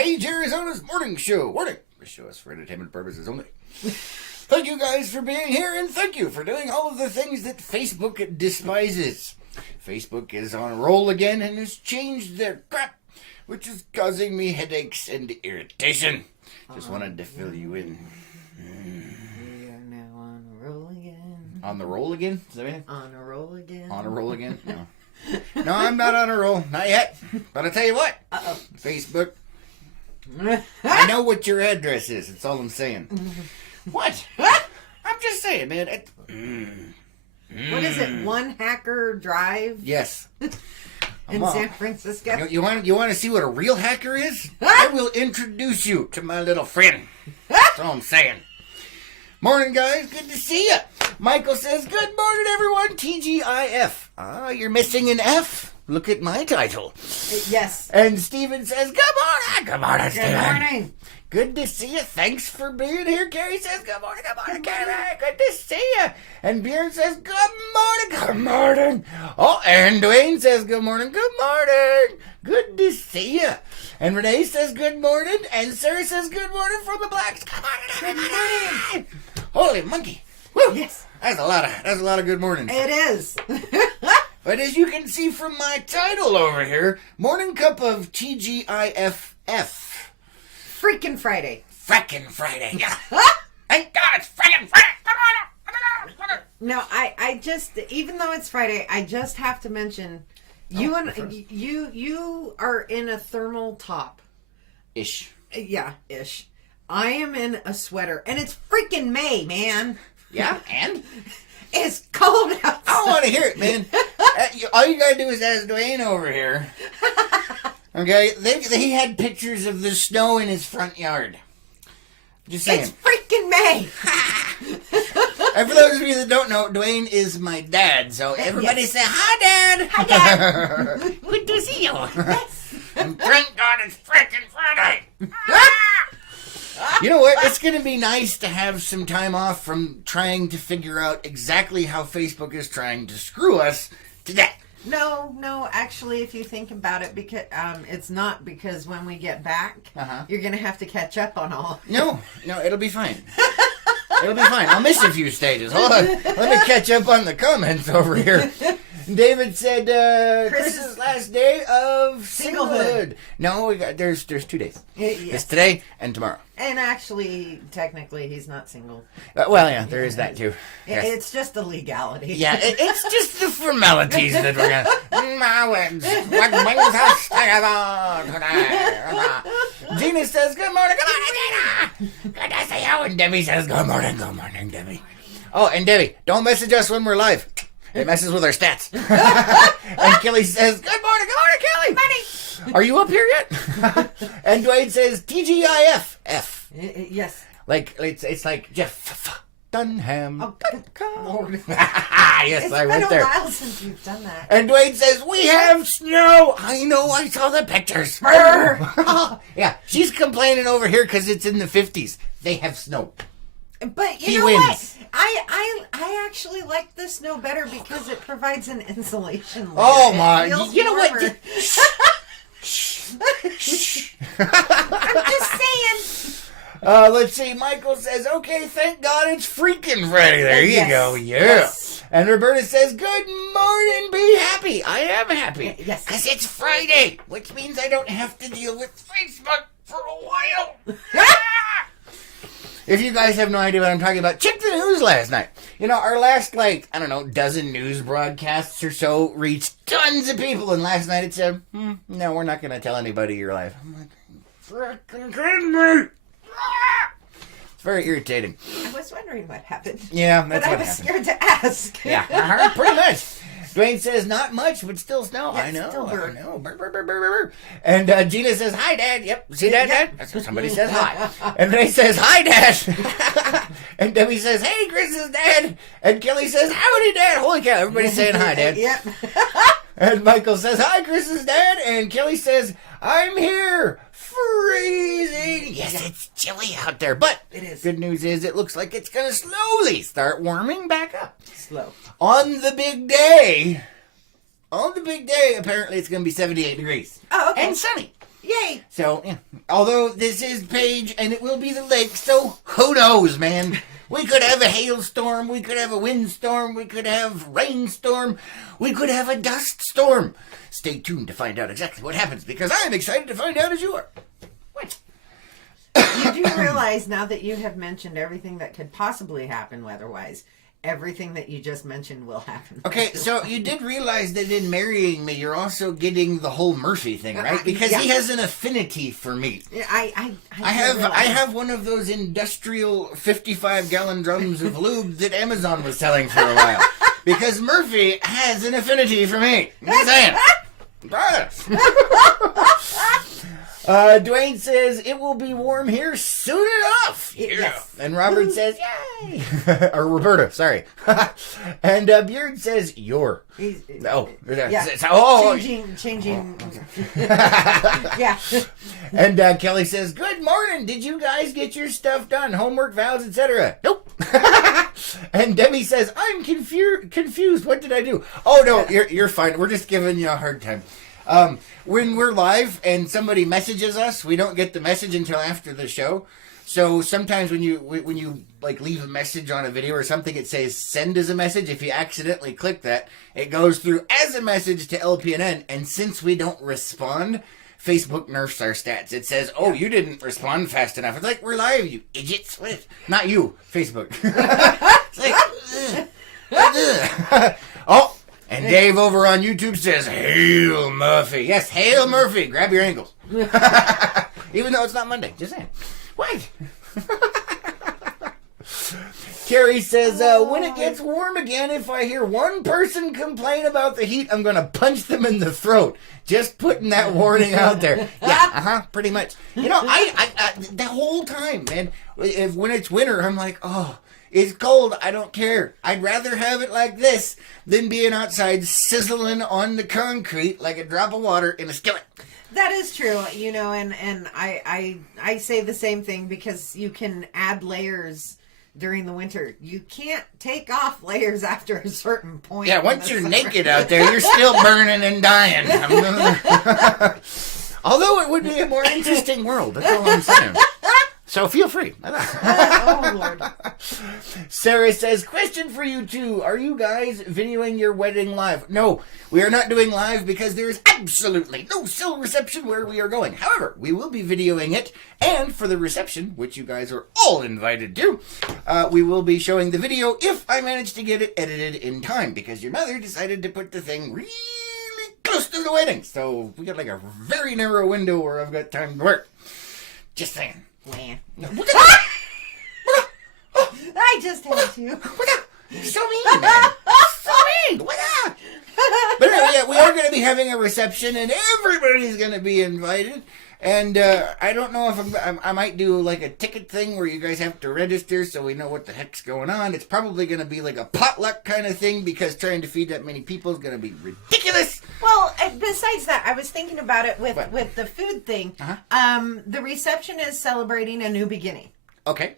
Page, Arizona's morning show. Warning, this show is for entertainment purposes only. Thank you guys for being here, and thank you for doing all of the things that Facebook despises. Facebook is on a roll again and has changed their crap, which is causing me headaches and irritation. Just wanted to fill you in. We are now on a roll again. On the roll again? Is that it? On a roll again. On a roll again? No. No, I'm not on a roll. Not yet. But I'll tell you what. Uh-oh. Facebook. I know what your address is. That's all I'm saying. What? I'm just saying, man. What is it? One Hacker Drive? Yes. In San Francisco? You want to see what a real hacker is? I will introduce you to my little friend. That's all I'm saying. Morning, guys. Good to see you. Michael says, good morning, everyone. TGIF. Ah, you're missing an F. Look at my title. Yes. And Steven says, good morning. Good morning, Steven. Good morning. Good to see you. Thanks for being here. Carrie says, good morning, Carrie. Good to see you. And Bjorn says, good morning. Oh, and Dwayne says, good morning. Good to see you. And Renee says, good morning. And Sarah says, good morning from the Blacks. Good morning. Holy monkey. Woo. Yes. That's a lot of good mornings. It is. But as you can see from my title over here, Morning Cup of TGIFF. Freaking Friday. Frackin' Friday. Yeah. Thank God it's frackin' Friday. No, I just, even though it's Friday, I just have to mention, you are in a thermal top. Ish. Yeah, ish. I am in a sweater, and it's freaking May, man. Yeah, and? It's cold outside. I don't want to hear it, man. All you gotta do is ask Dwayne over here. Okay? He had pictures of the snow in his front yard. Just saying. It's freaking May. And for those of you that don't know, Dwayne is my dad. So everybody say, hi, Dad. Hi, Dad. Good to see you. Yes. And thank God it's freaking Friday. You know what? It's going to be nice to have some time off from trying to figure out exactly how Facebook is trying to screw us today. No, actually, if you think about it, because it's not, because when we get back, you're going to have to catch up on all. No, it'll be fine. It'll be fine. I'll miss a few stages. Hold on. Let me catch up on the comments over here. David said, Chris's last day of singlehood. No, there's 2 days. Yes. It's today and tomorrow. And actually, technically, he's not single. Well, yeah, there is that too. Yes. It's just a legality. Yeah, it's just the formalities that we're going to... What brings us together today? Gina says, good morning, Gina. Good to see you. And Debbie says, good morning, Debbie. Oh, and Debbie, don't message us when we're live. It messes with our stats. And Kelly says, good morning, Kelly. Money. Are you up here yet? And Dwayne says, TGIF. F. Yes. Like, it's like Jeff Dunham. Oh, good Lord. Yes, I went there. It's been a while since you've done that. And Dwayne says, we have snow. I know, I saw the pictures. Yeah, she's complaining over here because it's in the 50s. They have snow. But you He know wins. what? I actually like the snow better because it provides an insulation layer. Oh, It my. feels You know what? warmer. Shh. I'm just saying. Let's see. Michael says, okay, thank God it's freaking Friday. There you go. Yeah. Yes. And Roberta says, good morning, be happy. I am happy. Yes. Because it's Friday, which means I don't have to deal with Facebook for a while. If you guys have no idea what I'm talking about, check the news last night. You know, our last, dozen news broadcasts or so reached tons of people. And last night it said, no, we're not going to tell anybody you're live. I'm like, freaking kidding me. It's very irritating. I was wondering what happened. Yeah, that's but what I was happened. scared to ask. Yeah, pretty much. Dwayne says, not much, but still snow. Yeah, I know. still Brr, brr, brr, brr, brr. And Gina says, hi, Dad. Yep. See that, Yep. Dad? Somebody says hi. And Renee says, hi, Dad. And Debbie says, hey, Chris is Dad. And Kelly says, howdy, Dad. Holy cow, everybody's saying hi, Dad. Yep. And Michael says, hi, Chris is Dad. And Kelly says, I'm here. Freezing. Yes, it's chilly out there. But It is. good news is it looks like it's going to slowly start warming back up. Slow. On the big day, apparently it's going to be 78 degrees. Oh, okay. And sunny. Yay! So, yeah. Although this is Paige and it will be the lake, so who knows, man? We could have a hailstorm, we could have a windstorm, we could have rainstorm, we could have a dust storm. Stay tuned to find out exactly what happens, because I'm excited to find out as you are. What? You do realize now that you have mentioned everything that could possibly happen weather-wise, everything that you just mentioned will happen. Okay, so you did realize that in marrying me, you're also getting the whole Murphy thing, right? Because he has an affinity for meat. I have one of those industrial 55-gallon drums of lube that Amazon was selling for a while. Because Murphy has an affinity for me. I'm just saying. Dwayne says, it will be warm here soon enough. Yes. And Robert says, yay. Or Roberta, sorry. And Beard says, you're. Changing. Yeah. And Kelly says, good morning. Did you guys get your stuff done? Homework, vows, etc.? Nope. And Debbie says, I'm confused. What did I do? Oh, no, you're fine. We're just giving you a hard time. When we're live and somebody messages us, we don't get the message until after the show. So sometimes when you like leave a message on a video or something, it says send as a message. If you accidentally click that, it goes through as a message to LPNN. And since we don't respond, Facebook nerfs our stats. It says, oh, you didn't respond fast enough. It's like, we're live, you idiots. What is... Not you, Facebook. It's like, oh. And Dave over on YouTube says, Hail Murphy. Yes, Hail Murphy. Grab your ankles. Even though it's not Monday. Just saying. What? Carrie says, when it gets warm again, if I hear one person complain about the heat, I'm going to punch them in the throat. Just putting that warning out there. Yeah, pretty much. You know, I the whole time, man, when it's winter, I'm like, oh, it's cold. I don't care. I'd rather have it like this than being outside sizzling on the concrete like a drop of water in a skillet. That is true, you know, and I say the same thing because you can add layers during the winter. You can't take off layers after a certain point. Yeah, once you're naked out there, you're still burning and dying. Although it would be a more interesting world. That's all I'm saying. So feel free. Oh, Lord. Sarah says, question for you two. Are you guys videoing your wedding live? No, we are not doing live because there is absolutely no cell reception where we are going. However, we will be videoing it. And for the reception, which you guys are all invited to, we will be showing the video if I manage to get it edited in time. Because your mother decided to put the thing really close to the wedding. So we got like a very narrow window where I've got time to work. Just saying. I just had to. So mean, man. So mean. But anyway, yeah, we are going to be having a reception, and everybody's going to be invited. And I don't know if I might do like a ticket thing where you guys have to register so we know what the heck's going on. It's probably going to be like a potluck kind of thing because trying to feed that many people is going to be ridiculous. Well, besides that, I was thinking about it with the food thing. Uh-huh. The reception is celebrating a new beginning. Okay.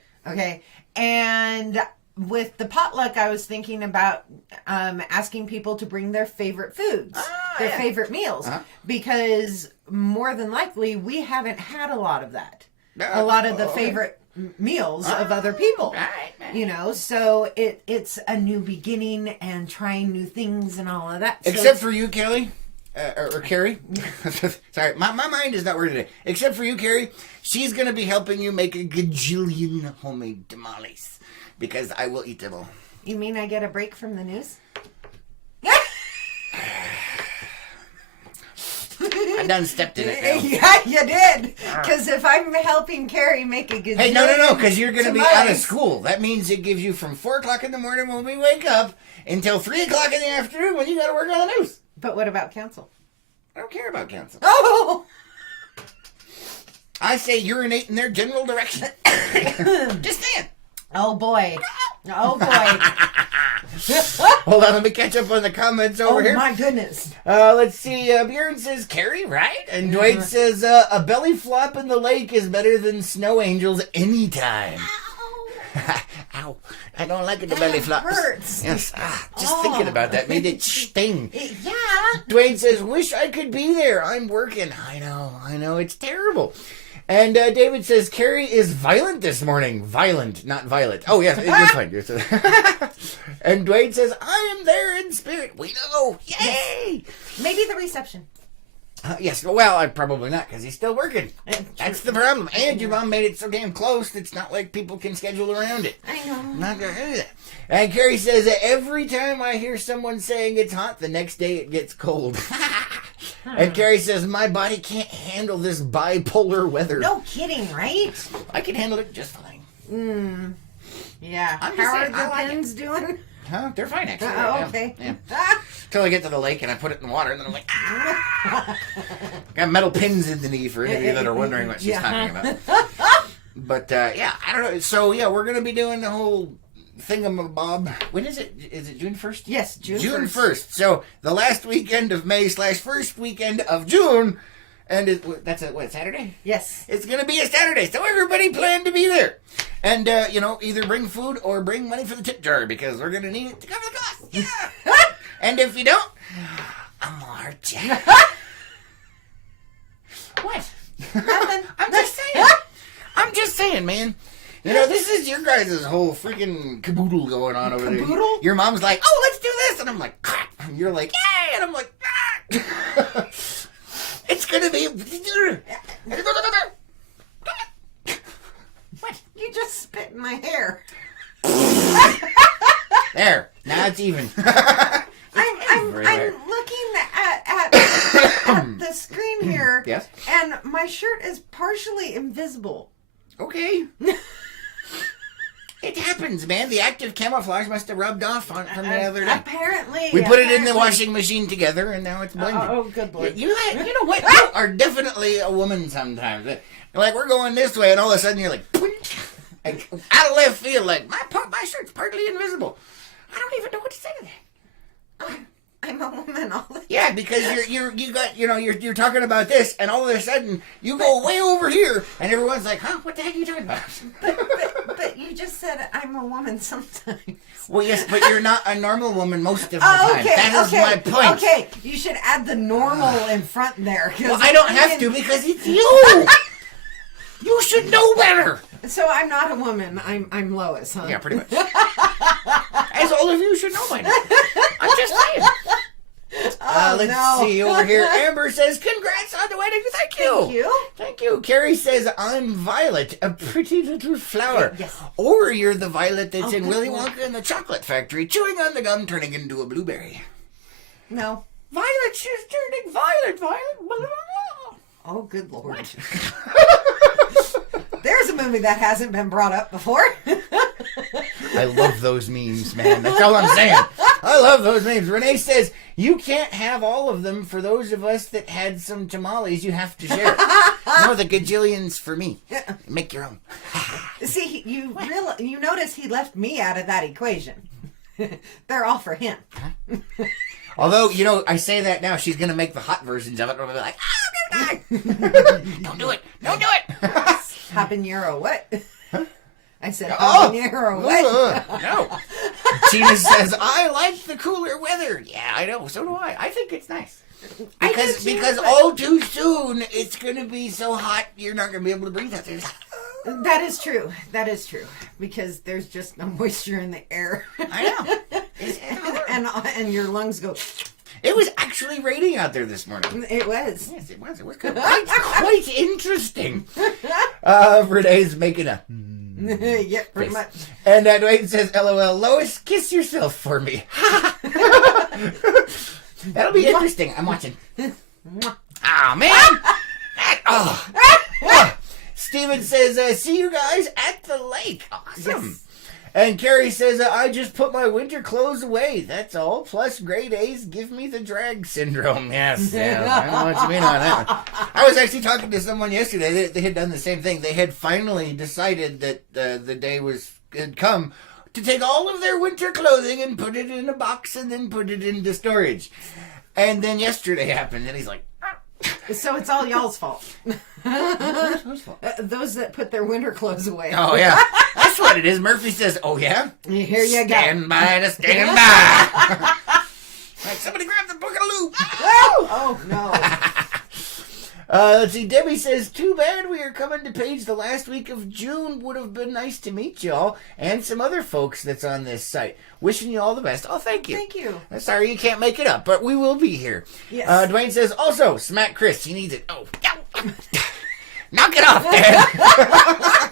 And with the potluck, I was thinking about asking people to bring their favorite foods, favorite meals, because more than likely we haven't had a lot of that. A lot of the favorite meals of other people. Right. You know, so it's a new beginning and trying new things and all of that. Except for you, Kelly. Or Carrie. Sorry, my mind is not where today. Except for you, Carrie. She's going to be helping you make a gajillion homemade tamales. Because I will eat them all. You mean I get a break from the news? I done stepped in it now. Yeah, you did. Because if I'm helping Carrie make a gajillion... Hey, no, because you're going to be out of school. That means it gives you from 4 o'clock in the morning when we wake up until 3 o'clock in the afternoon when you got to work on the news. But what about council? I don't care about council. Oh! I say urinate in their general direction. Just saying. Oh, boy. Hold on, let me catch up on the comments over here. Oh, my goodness. Let's see. Bjorn says, Carrie, right? And Dwight says, a belly flop in the lake is better than snow angels anytime. Ow. I don't like it, the belly flops. Hurts. Yes. Just thinking about that made it sting. Yeah. Dwayne says, wish I could be there. I'm working. I know. It's terrible. And David says, Carrie is violent this morning. Violent, not Violet. Oh, yeah, you're fine. And Dwayne says, I am there in spirit. We know. Yay! Yes. Maybe the reception. Yes, well, probably not, because he's still working. That's the problem. And your mom made it so damn close, it's not like people can schedule around it. I know. Not gonna do that. And Carrie says that every time I hear someone saying it's hot, the next day it gets cold. And Carrie says, my body can't handle this bipolar weather. No kidding, right? I can handle it just fine. Yeah. I'm How just saying, are the I like pins doing? Huh? They're fine, actually. Okay. Yeah. Until I get to the lake and I put it in the water, and then I'm like, Got metal pins in the knee for any of you that are wondering what she's talking about. But, yeah, I don't know. So, yeah, we're going to be doing the whole thingamabob. When is it? Is it June 1st? Yes, June 1st. So, the last weekend of May / first weekend of June. And that's Saturday? Yes. It's going to be a Saturday, so everybody plan to be there. And, either bring food or bring money for the tip jar, because we're going to need it to cover the cost. Yeah. And if you don't, I'm going to hurt you. What? Nothing. I'm just saying, man. This is your guys' whole freaking caboodle going on over there. Caboodle? Your mom's like, oh, let's do this. And I'm like, crap. And you're like, yay. And I'm like, ah. It's going to be... What? You just spit in my hair. There. Now it's even. I'm looking at the screen here. Yes. And my shirt is partially invisible. Okay. It happens, man. The active camouflage must have rubbed off from the other day. Apparently. We put it in the washing machine together, and now it's blended. Oh, good Lord. You know what? You are definitely a woman sometimes. Like, we're going this way, and all of a sudden you're like out of left field, like, my shirt's partly invisible. I don't even know what to say to that. I'm a woman all the time. Yeah, because you're talking about this, and all of a sudden you go way over here, and everyone's like, huh, what the heck are you talking about? But you just said I'm a woman sometimes. Well, yes, but you're not a normal woman most of the time. Okay, that is my point. Okay, you should add the normal in front there. Well, I don't have to, because it's you. You should know better. So I'm not a woman. I'm Lois, huh? Yeah, pretty much. As all of you should know by now. I'm just saying. Let's see over here. Amber says, congrats on the wedding. Thank you. Thank you. Carrie says, I'm Violet, a pretty little flower. Yes. Or you're the Violet that's in Willy Wonka and the Chocolate Factory, chewing on the gum, turning into a blueberry. No. Violet, she's turning violet. Oh, good Lord. There's a movie that hasn't been brought up before. I love those memes, man. That's all I'm saying. I love those memes. Renee says, you can't have all of them. For those of us that had some tamales, you have to share. No, the gajillions for me. Make your own. See, you notice he left me out of that equation. They're all for him. Huh? Although, I say that now, she's going to make the hot versions of it. We'll be like, I'm going to die. Don't do it. Don't do it. Habanero what? I said habanero what? No. Tina says, I like the cooler weather. Yeah, I know. So do I. I think it's nice. Because all too soon, it's going to be so hot, you're not going to be able to breathe out there. That is true. Because there's just no moisture in the air. I know. And your lungs go... It was actually raining out there this morning. It was. Yes, it was. It was quite interesting. Renee's making a... Yep, pretty much. And Dwayne says, LOL, Lois, kiss yourself for me. That'll be interesting. I'm watching. Ah, man. Steven says, see you guys at the lake. Awesome. Yes. And Carrie says, I just put my winter clothes away. That's all. Plus, gray days give me the drag syndrome. Yes. I know what you mean on that one. I was actually talking to someone yesterday. They had done the same thing. They had finally decided that the day had come to take all of their winter clothing and put it in a box and then put it into storage. And then yesterday happened, and he's like, So it's all y'all's fault. Whose fault? Those that put their winter clothes away. Oh, yeah. That's what it is. Murphy says, oh, yeah? Here you go. Stand by to stand by. Like, somebody grab the boogaloo. Oh, no. Let's see. Debbie says, too bad we are coming to Page the last week of June. Would have been nice to meet y'all and some other folks that's on this site. Wishing you all the best. Oh, thank you. Thank you. Sorry you can't make it up, but we will be here. Yes. Dwayne says, also, smack Chris. He needs it. Oh, knock it off, Dad.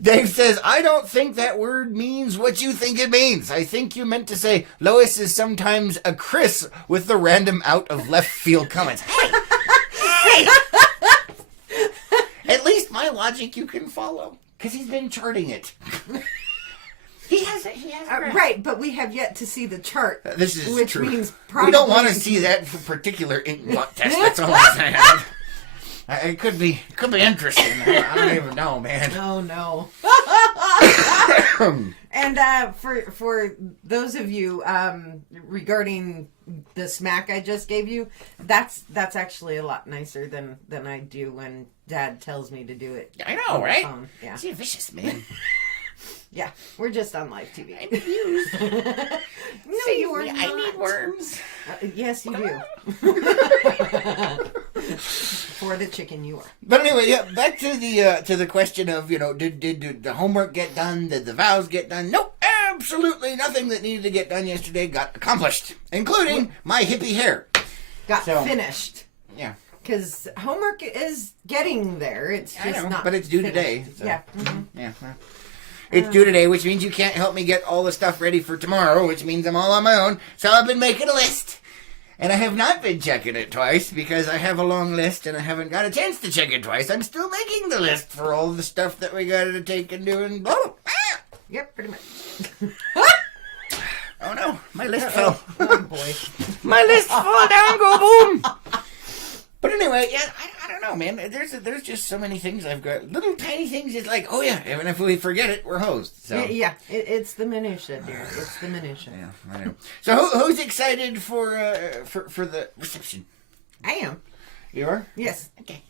Dave says, I don't think that word means what you think it means. I think you meant to say Lois is sometimes a Chris with the random out of left field comments. Hey! At least my logic you can follow, because he's been charting it. He has it. Right, but we have yet to see the chart. This is which true. Means probably we don't want to see that particular ink blot test. That's all I'm saying. It could be interesting. I don't even know, man. Oh no. And for those of you regarding the smack I just gave you, that's actually a lot nicer than I do when Dad tells me to do it. I know, right? Yeah. He's a vicious man. Yeah, we're just on live TV. I'm abused. No, you are not. I need worms. Yes, you do. For the chicken, you are. But anyway, yeah. Back to the question of did the homework get done? Did the vows get done? Nope, absolutely nothing that needed to get done yesterday got accomplished, including my hippie hair. Got finished. Yeah. Because homework is getting there. It's just not. But it's due finished. today. So. Yeah. Mm-hmm. Yeah. It's due today, which means you can't help me get all the stuff ready for tomorrow, which means I'm all on my own. So I've been making a list. And I have not been checking it twice because I have a long list and I haven't got a chance to check it twice. I'm still making the list for all the stuff that we got to take and do and blah, blah, blah. Yep, pretty much. Oh no, my list fell. Oh boy. My list fall down, go boom. But anyway, yeah, I don't know, man. There's just so many things I've got. Little tiny things. It's like, oh yeah, even if we forget it, we're hosed. So Yeah, it's the minutia, dear. It's the minutia. Yeah, I know. So who's excited for the reception? I am. You are? Yes. Okay.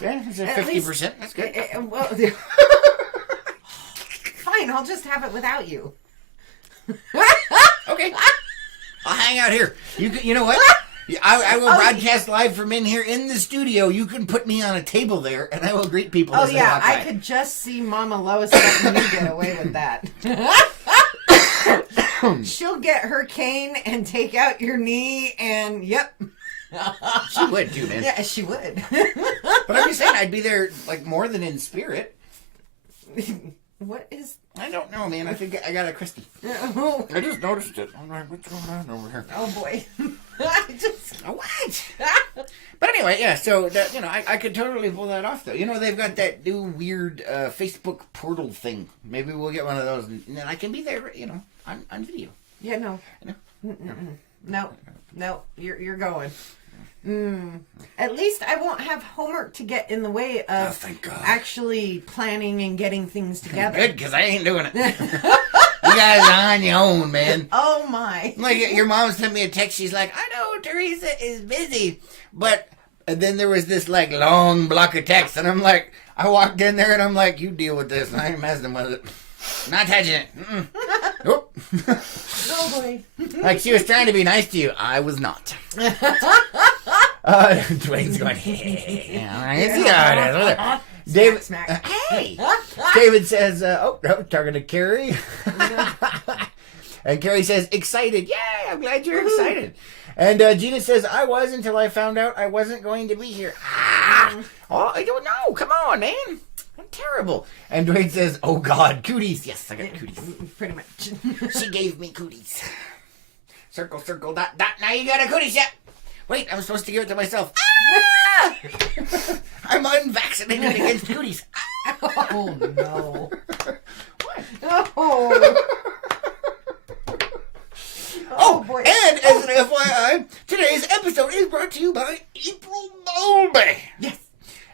Yeah, it's 50%. That's good. Well, fine. I'll just have it without you. Okay. I'll hang out here. You know what? I will broadcast live from in here in the studio. You can put me on a table there, and I will greet people. Oh as yeah, they walk by. I could just see Mama Lois letting you get away with that. She'll get her cane and take out your knee, and yep. She would too, man. Yeah, she would. But I'm just saying, I'd be there like more than in spirit. What is? I don't know, man. I think I got a Christie. Oh. I just noticed it. I'm like, what's going on over here? Oh boy. What? But anyway, yeah. So that I could totally pull that off, though. They've got that new weird Facebook portal thing. Maybe we'll get one of those, and then I can be there, on video. Yeah, no. No. You're going. At least I won't have homework to get in the way of thank God. Actually planning and getting things together. Good, because I ain't doing it. You guys are on your own, man. Oh my. Like, your mom sent me a text. She's like, I know Teresa is busy. But then there was this, long block of text. And I'm like, I walked in there and I'm like, you deal with this. I ain't messing with it. Not touching it. Nope. Oh boy. Like, she was trying to be nice to you. I was not. Dwayne's going, hey. I see how it is. David, Smack. Hey! David says, talking to Carrie. And Carrie says, excited. Yay, I'm glad you're excited. And Gina says, I was until I found out I wasn't going to be here. Oh, I don't know. Come on, man. I'm terrible. And Dwayne says, oh, God, cooties. Yes, I got cooties. Pretty much. She gave me cooties. Circle, circle, dot, dot. Now you got a cooties yet. Wait, I'm supposed to give it to myself. Ah! I'm unvaccinated against cooties. Oh, no. What? Oh. Oh, boy. And as an FYI, today's episode is brought to you by April Bowlby. Yes.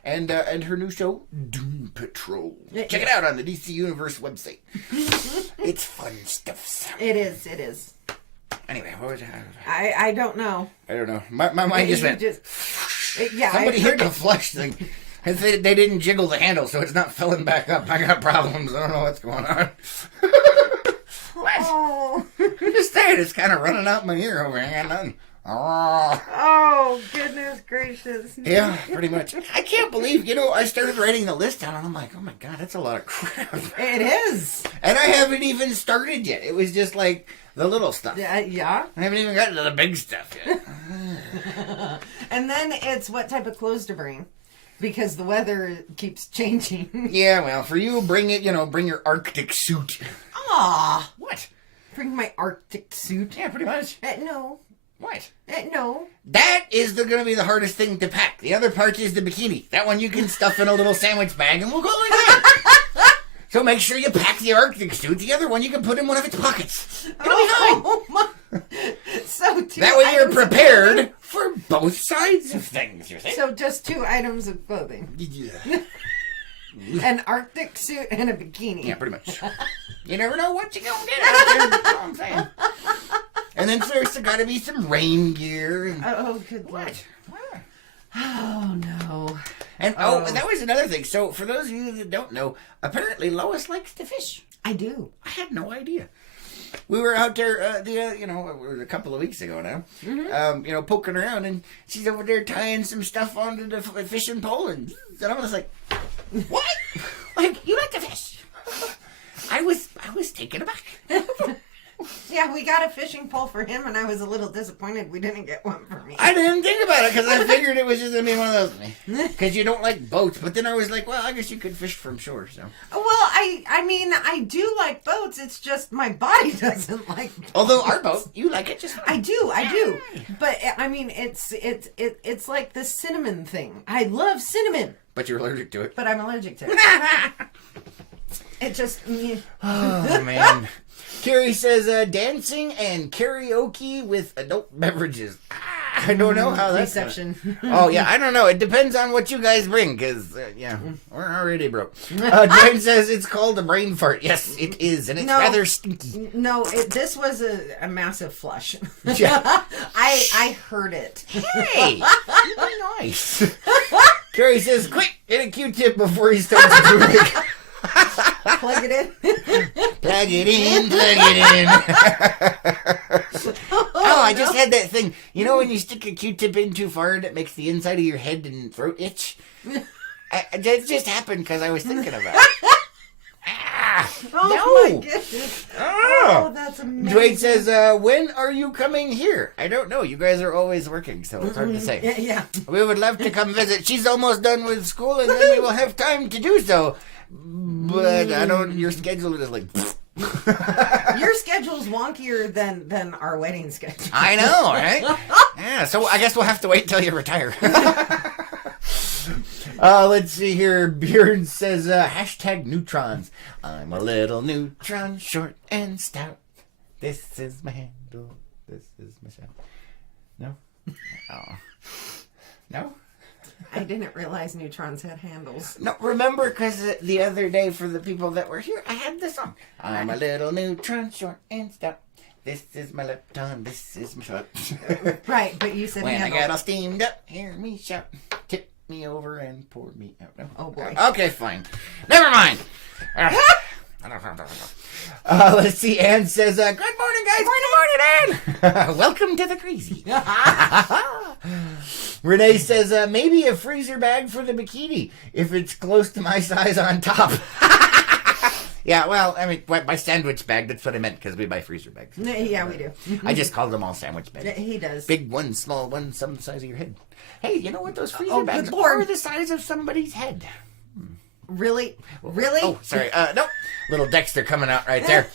And her new show, Doom Patrol. Check it out on the DC Universe website. It's fun stuff. It is. Anyway, what was it? I don't know. I don't know. My mind just went. Somebody hit the flush thing. They didn't jiggle the handle, so it's not filling back up. I got problems. I don't know what's going on. What? Oh. I'm just saying, it's kind of running out my ear over here. Oh, goodness gracious. Yeah, pretty much. I can't believe, I started writing the list down, and I'm like, oh my God, that's a lot of crap. It is. And I haven't even started yet. It was just like the little stuff. Yeah. I haven't even gotten to the big stuff yet. And then it's what type of clothes to bring. Because the weather keeps changing. Yeah, well, for you, bring your Arctic suit. Ah. What? Bring my Arctic suit. Yeah, pretty much. No. What? No. That is going to be the hardest thing to pack. The other part is the bikini. That one you can stuff in a little sandwich bag and we'll go like that. So make sure you pack the Arctic suit. The other one you can put in one of its pockets. It'll be fine. Oh my. So that way you're prepared for both sides of things, you think? So just 2 items of clothing. Yeah. An Arctic suit and a bikini. Yeah, pretty much. You never know what you're going to get out there. That's all I'm saying. And then there's got to be some rain gear. And... Oh, good Lord. What? Oh, no. And that was another thing. So for those of you that don't know, apparently Lois likes to fish. I do. I had no idea. We were out there, a couple of weeks ago now, poking around, and she's over there tying some stuff onto the fishing pole, and I was like, what? Like, you like to fish? I was taken aback. Yeah, we got a fishing pole for him, and I was a little disappointed we didn't get one for me. I didn't think about it, because I figured it was just going to be one of those, because you don't like boats, but then I was like, well, I guess you could fish from shore, so. Well, I mean, I do like boats, it's just my body doesn't like boats. Although our boat, you like it just fine. I do. But, I mean, it's like the cinnamon thing. I love cinnamon. But you're allergic to it. But I'm allergic to it. It just... Oh, man. Carrie says, dancing and karaoke with adult beverages. I don't know how that's... Reception. Oh, yeah, I don't know. It depends on what you guys bring, because, we're already broke. Jane says it's called a brain fart. Yes, it is, and it's rather stinky. No, this was a massive flush. Yeah. I heard it. Hey! Nice. Carrie says, quick, get a Q-tip before he starts drooling. Plug it in. Plug it in, plug it in. I just had that thing. You know when you stick a Q-tip in too far and it makes the inside of your head and throat itch? That just happened because I was thinking about it. My goodness. Oh, that's amazing. Dwayne says, when are you coming here? I don't know. You guys are always working, so it's hard to say. Yeah. We would love to come visit. She's almost done with school, and then we will have time to do so. But I don't. Your schedule is like. Your schedule's wonkier than our wedding schedule. I know, right? Yeah. So I guess we'll have to wait till you retire. Let's see here. Bjorn says hashtag neutrons. I'm a little neutron, short and stout. This is my handle. This is my shout. No. Oh. No. I didn't realize neutrons had handles. No, remember, because the other day for the people that were here, I had this song. I'm a little neutron, short and stout. This is my lepton, this is my shout. Right, but you said when handle. I get all steamed up, hear me shout. Tip me over and pour me out. No? Oh, boy. Okay, fine. Never mind. Let's see. Ann says, good morning, guys. Good morning, Ann. Welcome to the crazy. Renee says, maybe a freezer bag for the bikini if it's close to my size on top. Yeah, well, I mean, my sandwich bag, that's what I meant, because we buy freezer bags. Yeah, we do. I just call them all sandwich bags. He does. Big one, small one, some the size of your head. Hey, you know what? Those freezer bags are the size of somebody's head. Really? Really? Oh, sorry. Nope. Little Dexter coming out right there.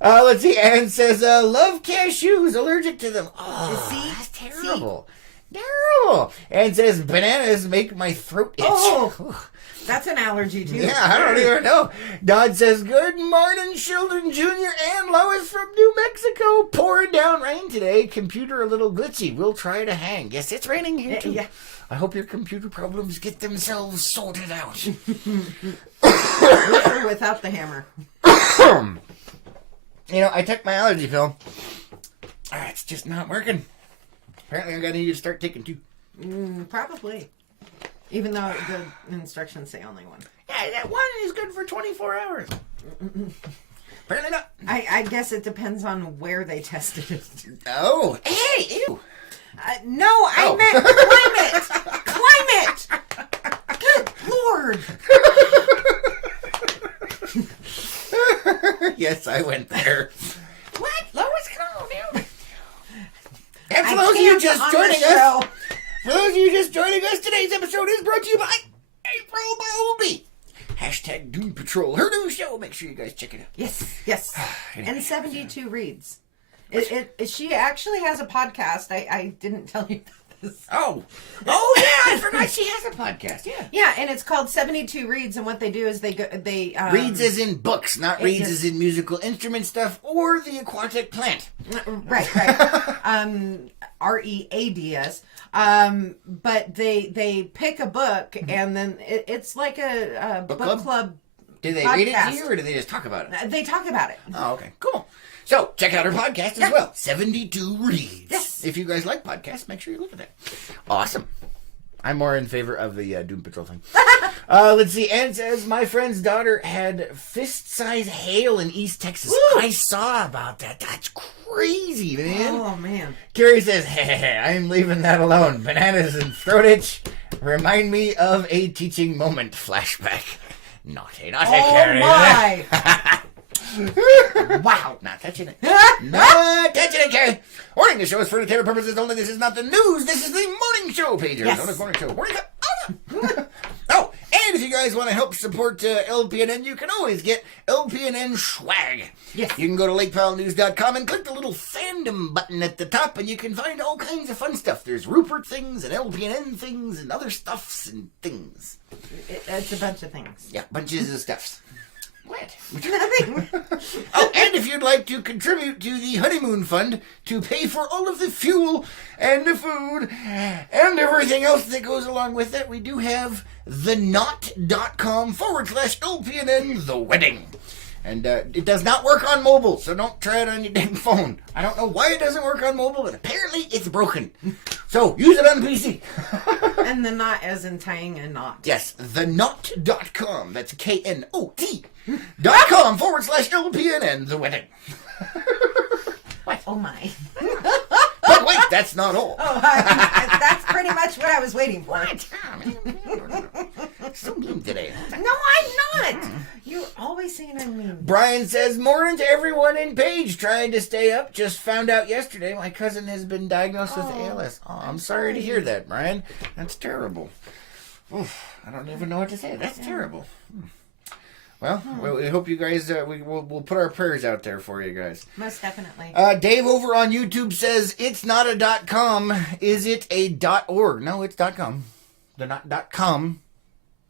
Let's see. Ann says, love cashews, allergic to them. Oh, see? That's terrible. Terrible. Ann says, bananas make my throat itch. Oh, that's an allergy, too. Yeah, I don't even know. Don says, good morning, Sheldon Jr. and Lois from New Mexico. Pouring down rain today. Computer a little glitchy. We'll try to hang. Yes, it's raining here, too. Yeah. I hope your computer problems get themselves sorted out. With or without the hammer. You know, I took my allergy pill, It's just not working. Apparently, I'm going to need to start taking 2. Probably. Even though the instructions say only 1. Yeah, that 1 is good for 24 hours. Apparently not. I guess it depends on where they tested it. Oh, hey, ew. No, I meant climate. Good Lord. Yes, I went there. What? Lois, come on down. And for those of you just joining us, today's episode is brought to you by April Bowlby. Hashtag Doom Patrol, her new show. Make sure you guys check it out. Yes. And 72 reads. She actually has a podcast. I didn't tell you this. Oh yeah, I forgot she has a podcast. Yeah, and it's called 72 Reads, and what they do is they reads as in books, not reads as in musical instrument stuff or the aquatic plant. Right. READS. But they pick a book, and then it's like a book club. Do they podcast. read it to you, or do they just talk about it? They talk about it. Oh, okay, cool. So, check out her podcast as well. 72 Reads. Yes. If you guys like podcasts, make sure you look at that. Awesome. I'm more in favor of the Doom Patrol thing. Let's see. Ann says, my friend's daughter had fist-size hail in East Texas. Woo! I saw about that. That's crazy, man. Oh, man. Carrie says, hey, I'm leaving that alone. Bananas and throat itch remind me of a teaching moment flashback. Naughty, Carrie. Oh, my. Wow, not touching it. Not touching it, Carrie. Warning, the show is for entertainment purposes only. This is not the news. This is the morning show, pagers. Yes. Morning show. Oh, and if you guys want to help support LPNN, you can always get LPNN swag. Yes. You can go to LakePowellNews.com and click the little fandom button at the top, and you can find all kinds of fun stuff. There's Rupert things and LPNN things and other stuffs and things. It's a bunch of things. Yeah, bunches of stuffs. What? Nothing. Oh, and if you'd like to contribute to the honeymoon fund to pay for all of the fuel and the food and everything else that goes along with it, we do have thenot.com/LPNN the wedding. And it does not work on mobile, so don't try it on your dang phone. I don't know why it doesn't work on mobile, but apparently it's broken. So use it on the PC. And the knot as in tying a knot. Yes, thenot.com. That's KNOT.com/LPNN the wedding. What? Oh my. But wait, that's not all. Oh, that's pretty much what I was waiting for. What? So mean today. No, I'm not. You're always saying I'm mean. Brian says, morning to everyone in Page trying to stay up. Just found out yesterday my cousin has been diagnosed with ALS. Oh, I'm sorry to hear that, Brian. That's terrible. Oof, I don't even know what to say. That's terrible. Well, we hope you guys, we'll put our prayers out there for you guys. Most definitely. Dave over on YouTube says, it's not a .com. Is it a .org? No, it's .com. The not .com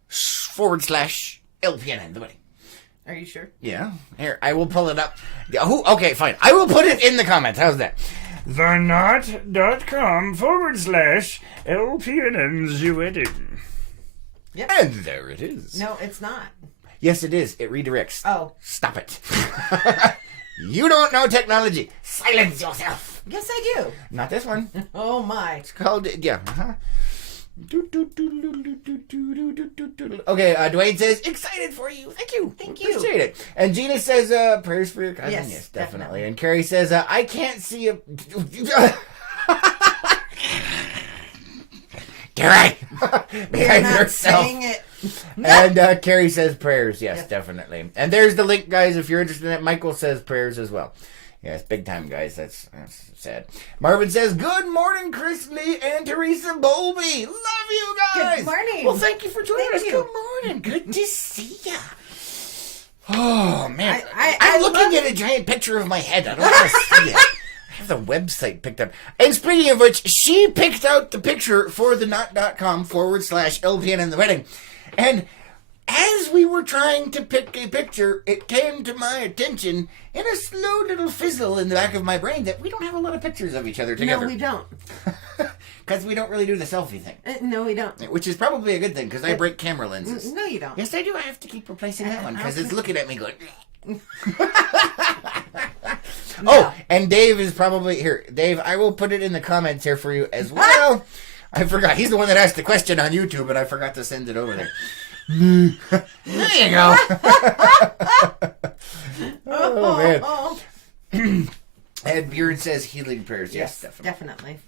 /LPNN, the wedding. Are you sure? Yeah. Here, I will pull it up. Okay, fine. I will put it in the comments. How's that? thenot.com /LPNN's wedding. Yep. And there it is. No, it's not. Yes, it is. It redirects. Oh. Stop it. You don't know technology. Silence yourself. Yes, I do. Not this one. Oh, my. It's called, yeah. Okay, Dwayne says, excited for you. Thank you. Thank you. Appreciate it. And Gina says, prayers for your cousin. Yes, definitely. And Carrie says, I can't see a... Carrie! You're not saying it. And Carrie says prayers. Yes, definitely. And there's the link, guys, if you're interested in it. Michael says prayers as well. Yes, big time, guys. That's sad. Marvin says, good morning, Chris Lee and Teresa Bowlby. Love you guys. Good morning. Well, thank you for joining us. Good morning. Good to see ya. Oh, man. I'm looking at a giant picture of my head. I don't want to see it. I have the website picked up. And speaking of which, she picked out the picture for the not.com /LPNN the wedding. And as we were trying to pick a picture, it came to my attention in a slow little fizzle in the back of my brain that we don't have a lot of pictures of each other together. No, we don't. Because we don't really do the selfie thing. No, we don't. Which is probably a good thing, because I break camera lenses. No, you don't. Yes, I do. I have to keep replacing that one, because it's looking at me going... No. Oh, and Dave is probably here. Dave, I will put it in the comments here for you as well. I forgot. He's the one that asked the question on YouTube, and I forgot to send it over there. There you go. Oh, man. Ed Beard says healing prayers. Yes, definitely.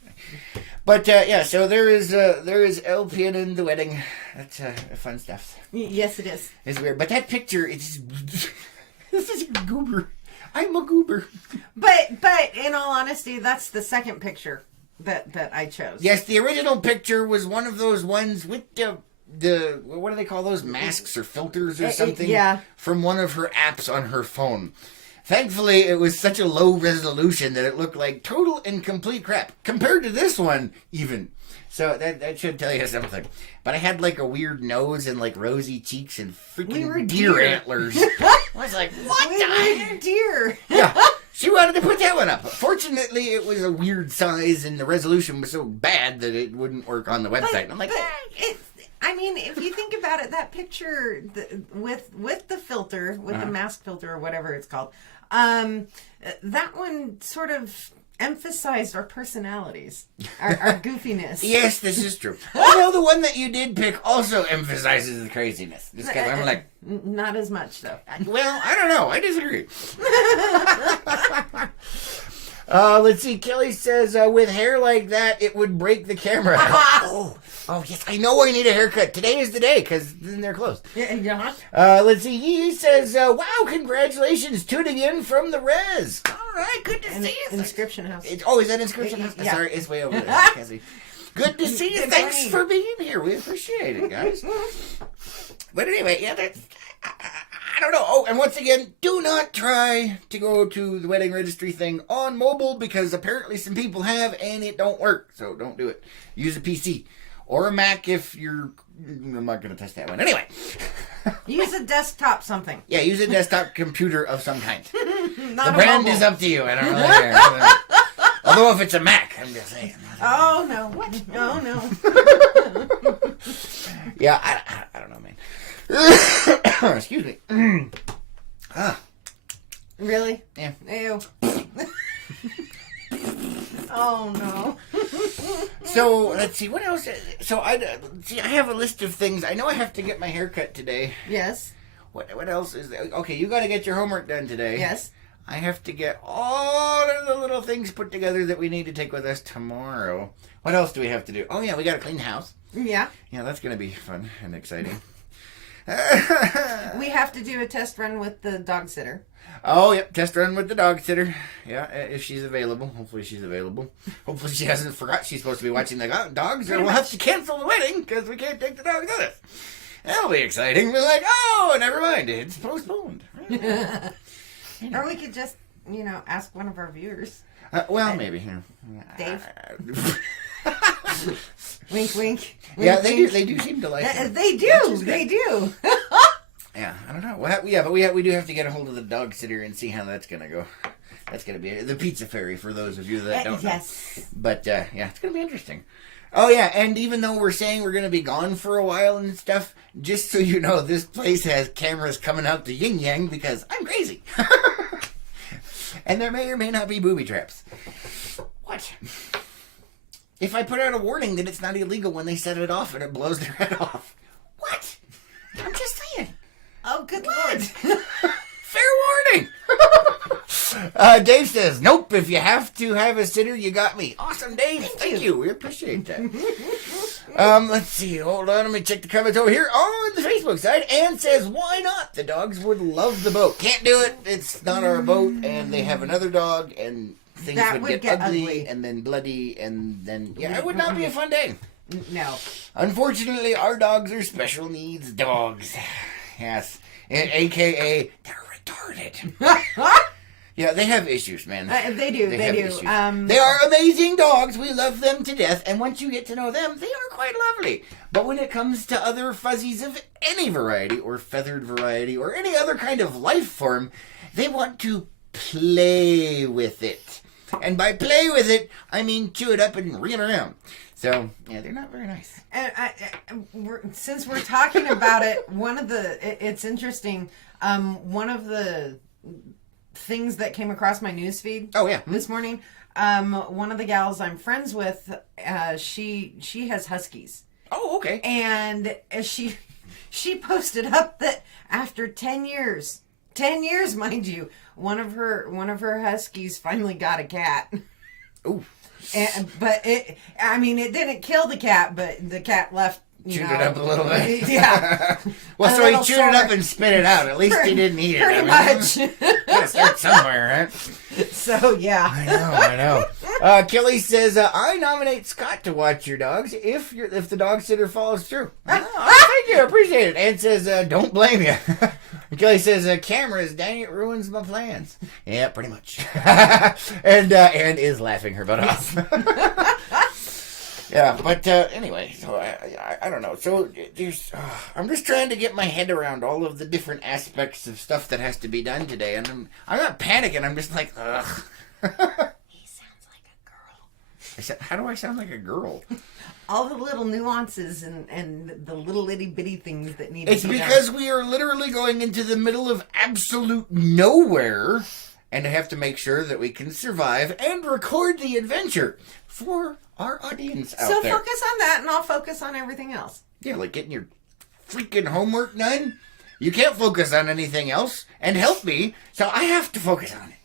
But yeah, so there is LPN in the wedding. That's fun stuff. Yes, it is. It's weird, but that picture, it's this is a goober. I'm a goober. But in all honesty, that's the second picture that I chose. Yes, the original picture was one of those ones with the what do they call those, masks or filters or something? Yeah. From one of her apps on her phone. Thankfully, it was such a low resolution that it looked like total and complete crap. Compared to this one, even. So that should tell you something. But I had like a weird nose and like rosy cheeks and freaking deer antlers. I was like, what the deer? Yeah. She wanted to put that one up. Fortunately, it was a weird size and the resolution was so bad that it wouldn't work on the website. And I'm like, I mean, if you think about it, that picture with the filter, with the mask filter or whatever it's called, that one sort of emphasized our personalities, our goofiness. Yes, this is true. Although the one that you did pick also emphasizes the craziness. Just because I'm like... Not as much, though. Well, I don't know. I disagree. Let's see. Kelly says, with hair like that, it would break the camera. Oh, yes. I know I need a haircut. Today is the day, because then they're closed. Yeah. Let's see. He says, wow, congratulations. Tuning in from the res. All right. Good to see you. Inscription House. Is that Inscription House? Yeah. Sorry, it's way over there. I can't see. Good to see you. Thanks for being here. We appreciate it, guys. But anyway, yeah, that's... I don't know. Oh, and once again, do not try to go to the wedding registry thing on mobile because apparently some people have and it don't work. So don't do it. Use a PC or a Mac if you're... I'm not going to test that one. Anyway. Use a desktop something. Yeah, use a desktop computer of some kind. Not the brand is up to you. I don't really care. Although if it's a Mac, I'm just saying. Oh, no. What? Oh, no. Yeah, I don't know, man. Excuse me. Really? Yeah. Ew. Oh no. So let's see what else. So I have a list of things. I know I have to get my hair cut today. Yes. What else is there? Okay, you got to get your homework done today. Yes. I have to get all of the little things put together that we need to take with us tomorrow. What else do we have to do? Oh yeah, we got to clean the house. Yeah. Yeah, that's gonna be fun and exciting. We have to do a test run with the dog sitter. Oh, yep. Test run with the dog sitter. Yeah, if she's available. Hopefully she's available. Hopefully she hasn't forgot she's supposed to be watching the dogs, or we'll have to cancel the wedding because we can't take the dogs with us. That'll be exciting. We're like, oh, never mind. It's postponed. Or we could just, ask one of our viewers. Well, maybe. Dave? Wink, wink. Yeah, they do seem to like it. They do. They do. Yeah, I don't know. But we do have to get a hold of the dog sitter and see how that's going to go. That's going to be the pizza fairy for those of you that don't know. Yes. But, yeah, it's going to be interesting. Oh, yeah, and even though we're saying we're going to be gone for a while and stuff, just so you know, this place has cameras coming out the yin-yang because I'm crazy. And there may or may not be booby traps. What? If I put out a warning that it's not illegal when they set it off and it blows their head off. What? I'm just saying. Oh, good Lord. Fair warning. Dave says, nope, if you have to have a sitter, you got me. Awesome, Dave. Thank you. We appreciate that. Let's see. Hold on. Let me check the comments over here on the Facebook side. Ann says, why not? The dogs would love the boat. Can't do it. It's not our boat. And they have another dog. And things would get ugly and then bloody. And then, it would not be a fun day. No. Unfortunately, our dogs are special needs dogs. Yes. AKA, they're retarded. Yeah, they have issues, man. They do. They do. They are amazing dogs. We love them to death. And once you get to know them, they are quite lovely. But when it comes to other fuzzies of any variety, or feathered variety, or any other kind of life form, they want to play with it. And by play with it, I mean chew it up and wring it around. So, yeah, they're not very nice. Since we're talking about it, it's interesting. One of the things that came across my newsfeed. Oh yeah, this morning. One of the gals I'm friends with, she has huskies. Oh, okay. And she posted up that after 10 years, mind you, one of her huskies finally got a cat. Ooh. But it didn't kill the cat, but the cat left. Chewed it up a little bit. Yeah. Well, so he chewed it up and spit it out. At least he didn't eat it. Pretty much. Gotta start somewhere, right? So, yeah. I know. Kelly says, I nominate Scott to watch your dogs if the dog sitter follows through. Oh, thank you. I appreciate it. And says, don't blame you. Kelly says, cameras, dang it, ruins my plans. Yeah, pretty much. and is laughing her butt off. Yeah, but anyway, so I don't know. So I'm just trying to get my head around all of the different aspects of stuff that has to be done today, and I'm not panicking. I'm just like, ugh. He sounds like a girl. How do I sound like a girl? All the little nuances and the little itty bitty things that need to be done. It's because we are literally going into the middle of absolute nowhere, and have to make sure that we can survive and record the adventure for our audience out there. So focus on that, and I'll focus on everything else. Yeah, like getting your freaking homework done. You can't focus on anything else and help me, so I have to focus on it.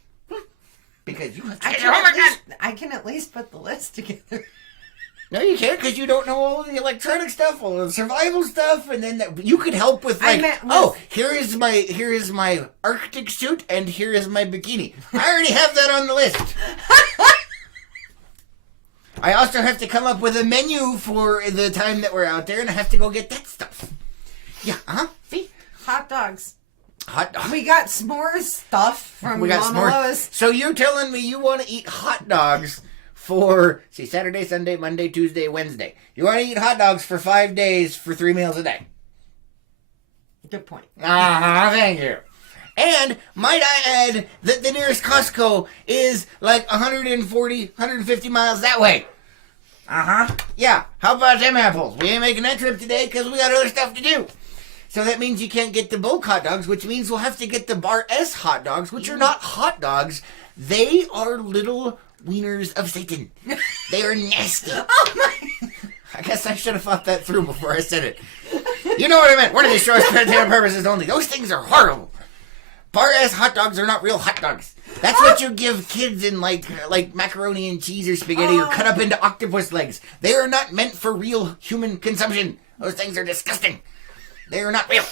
Because you have to get your homework done. I can at least put the list together. No, you can't, because you don't know all the electronic stuff, all the survival stuff, and then you could help with here is my Arctic suit, and here is my bikini. I already have that on the list. I also have to come up with a menu for the time that we're out there, and I have to go get that stuff. Yeah, see? Hot dogs. Hot dogs. We got s'mores stuff from Mama Lois. So you're telling me you want to eat hot dogs for, Saturday, Sunday, Monday, Tuesday, Wednesday. You want to eat hot dogs for 5 days for 3 meals a day. Good point. Thank you. And might I add that the nearest Costco is like 140, 150 miles that way. Yeah, how about them apples? We ain't making that trip today because we got other stuff to do. So that means you can't get the bulk hot dogs, which means we'll have to get the Bar S hot dogs, which are not hot dogs. They are little wieners of Satan. They are nasty. Oh my! I guess I should have thought that through before I said it. You know what I meant. One of these short entertainment purposes only. Those things are horrible. Bar S hot dogs are not real hot dogs. That's what you give kids in like macaroni and cheese or spaghetti or cut up into octopus legs. They are not meant for real human consumption. Those things are disgusting. They are not real.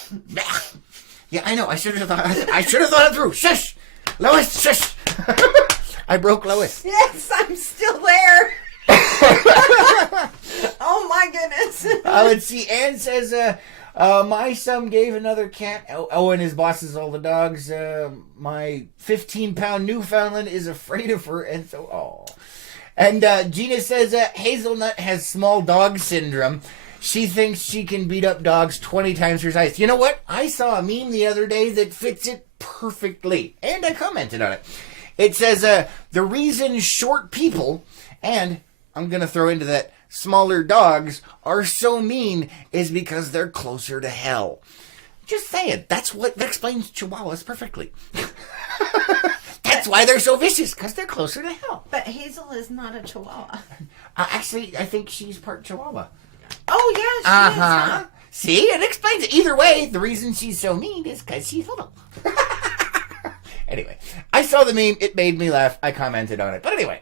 Yeah, I know. I should have thought it through. Shush, Lois. Shush. I broke Lois. Yes, I'm still there. Oh my goodness. Let's see. Anne says, my son gave another cat. And his boss is all the dogs. My 15-pound Newfoundland is afraid of her, and so And Gina says Hazelnut has small dog syndrome. She thinks she can beat up dogs 20 times her size. You know what? I saw a meme the other day that fits it perfectly, and I commented on it. It says the reason short people, and I'm going to throw into that, smaller dogs are so mean is because they're closer to hell. Just saying. That explains Chihuahuas perfectly. That's why they're so vicious, because they're closer to hell. But Hazel is not a Chihuahua. Actually, I think she's part Chihuahua. Oh, yeah, she is. Huh? See, it explains it. Either way, the reason she's so mean is because she's little. Anyway, I saw the meme. It made me laugh. I commented on it. But anyway,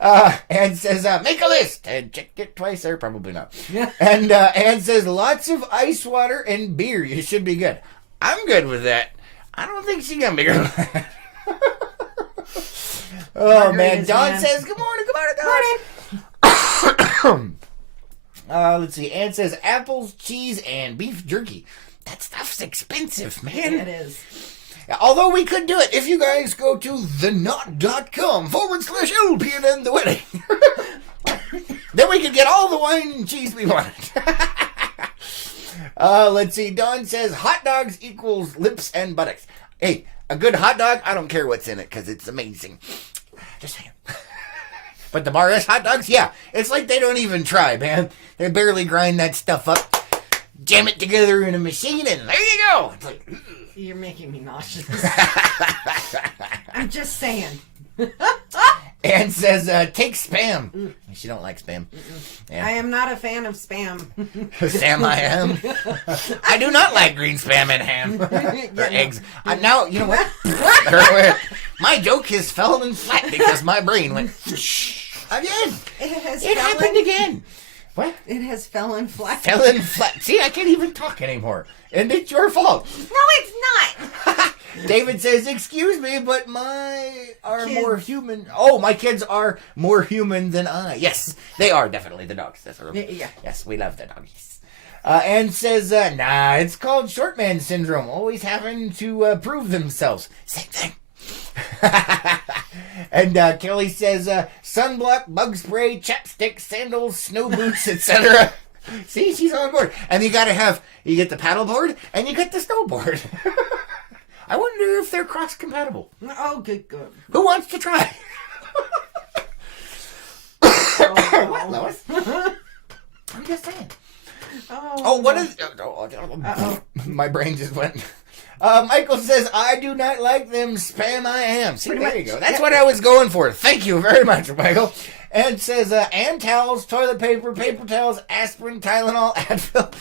Anne says, make a list. And check it twice or probably not. Yeah. And Anne says, lots of ice water and beer. You should be good. I'm good with that. I don't think she's going to be good with that. Oh, man. Dawn says, good morning. Good morning. Let's see. Anne says, apples, cheese, and beef jerky. That stuff's expensive, man. It is. Although we could do it if you guys go to thenot.com/LPN the wedding. Then we could get all the wine and cheese we wanted. Let's see. Dawn says hot dogs equals lips and buttocks. Hey, a good hot dog, I don't care what's in it because it's amazing. Just saying. But the Bar S hot dogs, yeah. It's like they don't even try, man. They barely grind that stuff up, jam it together in a machine, and there you go. It's like, You're making me nauseous. I'm just saying. Anne says, take Spam. She don't like Spam. Yeah. I am not a fan of Spam. Sam, I am. I do not like green Spam and ham. Or eggs. Now, you know what? My joke has fallen flat because my brain went again. It happened again. What? It has fallen flat. Fallen flat. See, I can't even talk anymore. And it's your fault. No, it's not. David says, excuse me, but my kids. More human. Oh, my kids are more human than I. Yes, they are definitely the dogs. That's what Yeah. Yes, we love the doggies. And says, nah, it's called short man syndrome. Always having to prove themselves. Same thing. And Kelly says, sunblock, bug spray, chapstick, sandals, snow boots, etc. See, she's on board. And you get the paddleboard and you get the snowboard. I wonder if they're cross-compatible. Oh, good. Who wants to try? What, Lois? I'm just saying. What is... my brain just went... Michael says, I do not like them Spam I am. See, there you go. That's what I was going for. Thank you very much, Michael. And says, and towels, toilet paper, paper towels, aspirin, Tylenol, Advil.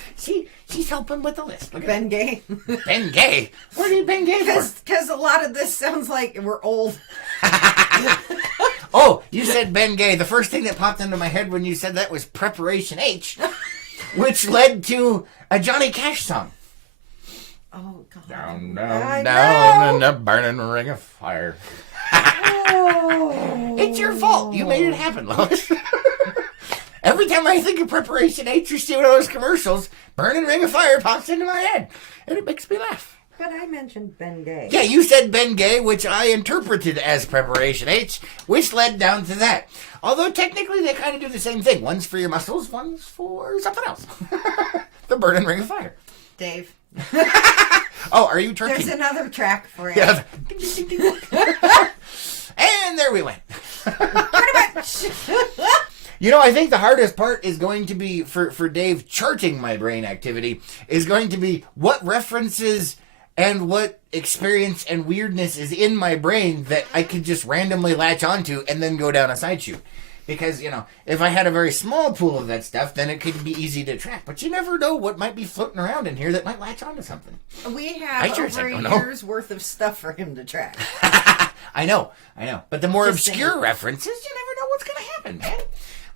She's helping with the list. Look at Ben Gay. Ben Gay? What are you Ben Gay for? Because a lot of this sounds like we're old. Oh, you said Ben Gay. The first thing that popped into my head when you said that was Preparation H, which led to a Johnny Cash song. Oh, God. Down in the burning ring of fire. It's your fault. You made it happen, Lois. Every time I think of Preparation H or see one of those commercials, Burning Ring of Fire pops into my head. And it makes me laugh. But I mentioned Ben Gay. Yeah, you said Ben Gay, which I interpreted as Preparation H, which led down to that. Although technically they kind of do the same thing. One's for your muscles, one's for something else. The Burning Ring of Fire. Dave. Oh, are you turkey? There's another track for it. Yeah. And there we went. Pretty much. You know, I think the hardest part is going to be, for Dave charting my brain activity, is going to be what references and what experience and weirdness is in my brain that I could just randomly latch onto and then go down a side chute. Because, you know, if I had a very small pool of that stuff, then it could be easy to track. But you never know what might be floating around in here that might latch onto something. We have over a year's worth of stuff for him to track. I know. But the more Just obscure saying. references, you never know what's going to happen, man.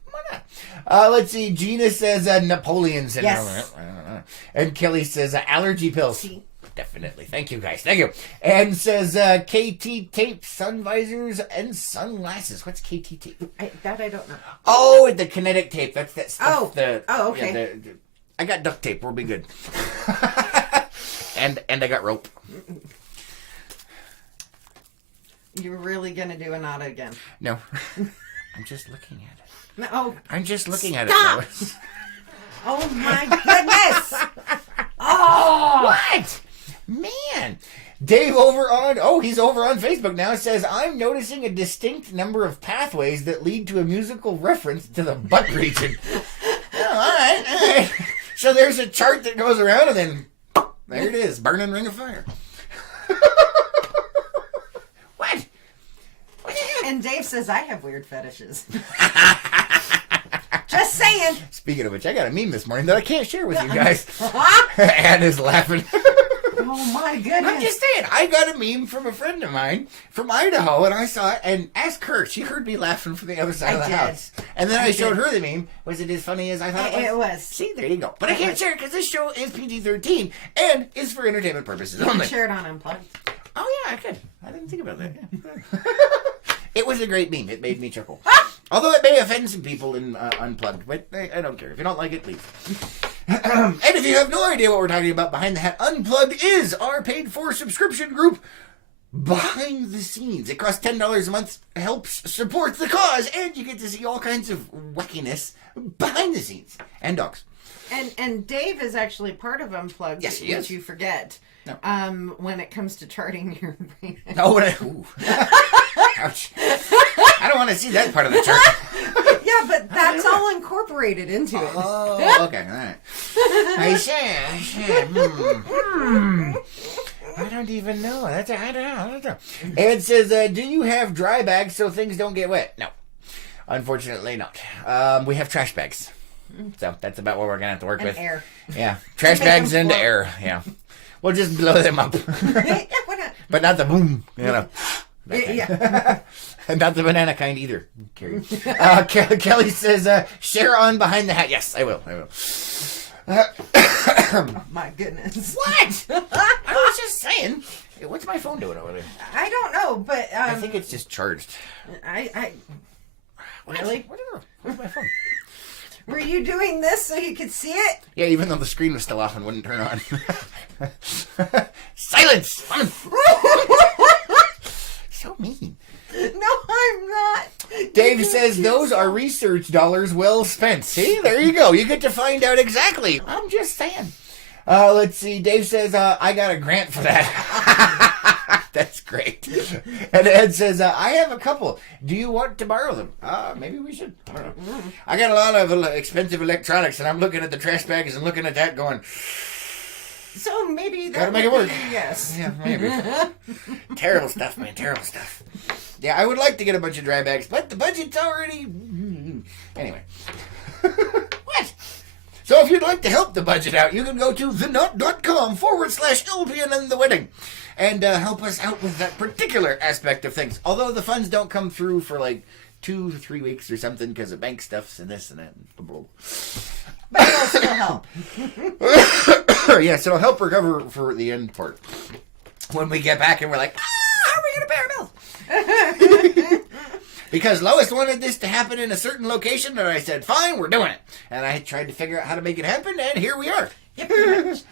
Why not? Let's see. Gina says Napoleon syndrome. Yes. And Kelly says allergy pills. See? Definitely. Thank you, guys. Thank you. And says KT tape, sun visors, and sunglasses. What's KT tape? I don't know. Oh, the kinetic tape. That's that stuff. Okay. Yeah, I got duct tape. We'll be good. and I got rope. You're really going to do an auto again? No. I'm just looking at it. No. I'm just looking at Stop. it, Lois. Oh, my goodness. Oh. What? Man. Dave he's over on Facebook now, says, I'm noticing a distinct number of pathways that lead to a musical reference to the butt region. Oh, all right. So there's a chart that goes around and then there it is, Burning Ring of Fire. What? And Dave says I have weird fetishes. Just saying. Speaking of which, I got a meme this morning that I can't share with you guys. Anne is laughing. Oh my goodness. I'm just saying, I got a meme from a friend of mine from Idaho, and I saw it, and asked her. She heard me laughing from the other side of the house. And then I showed her the meme. Was it as funny as I thought it was? It was. See, there you go. But I can't share it because this show is PG-13 and is for entertainment purposes only. Share it on Unplugged. Oh, yeah, I could. I didn't think about that. Yeah. It was a great meme. It made me chuckle. Although it may offend some people in Unplugged, but I don't care. If you don't like it, leave. And if you have no idea what we're talking about, Behind the Hat Unplugged is our paid-for subscription group behind the scenes. It costs $10 a month, helps support the cause, and you get to see all kinds of wackiness behind the scenes. And dogs. And Dave is actually part of Unplugged. Yes, he is. Which you forget. No. When it comes to charting your brain. Oh, ouch. I don't want to see that part of the chart. Yeah, but that's all incorporated into it. Oh, okay, all right. I see. I don't even know. I don't know. Ed says, do you have dry bags so things don't get wet? No. Unfortunately not. We have trash bags. So that's about what we're going to have to work with. Air. Yeah. Trash bags and air. Yeah. We'll just blow them up. Yeah, why not? But not the boom. Yeah. And not the banana kind either. Carrie. Kelly says, share on behind the hat. Yes, I will. Oh, my goodness. What? I was just saying. What's my phone doing over there? I don't know, but I think it's just charged. Really? Where's my phone? Were you doing this so you could see it? Yeah, even though the screen was still off and wouldn't turn on. Silence! So mean. No, I'm not. Dave says those are research dollars well spent. See, there you go. You get to find out exactly. I'm just saying. Let's see. Dave says, I got a grant for that. That's great. And Ed says, I have a couple. Do you want to borrow them? Maybe we should. I got a lot of expensive electronics, and I'm looking at the trash bags and looking at that going, so maybe that gotta make it work. Yes. Yeah, maybe. Terrible stuff, man. Terrible stuff. Yeah, I would like to get a bunch of dry bags, but the budget's already... Anyway. What? So if you'd like to help the budget out, you can go to thenut.com/LPN and the wedding and help us out with that particular aspect of things. Although the funds don't come through for like 2 to 3 weeks or something because of bank stuffs and this and that. But it'll still help. Yes, it'll help recover for the end part. When we get back and we're like, how are we going to pay our bills? Because Lois wanted this to happen in a certain location, and I said, fine, we're doing it. And I tried to figure out how to make it happen, and here we are. Yep, pretty much.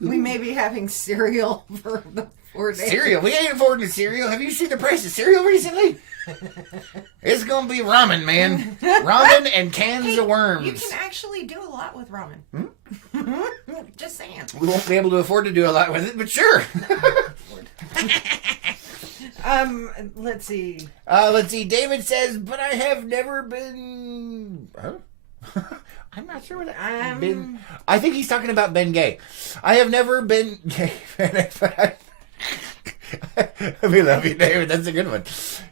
We may be having cereal for the 4 days. Cereal? We ain't affording cereal. Have you seen the price of cereal recently? It's going to be ramen, man. Ramen and cans of worms. You can actually do a lot with ramen. Just saying. We won't be able to afford to do a lot with it, but sure. Let's see. David says, but I have never been... Huh? I'm not sure what that... been... I think he's talking about Ben Gay. I have never been gay. We love you, David. That's a good one.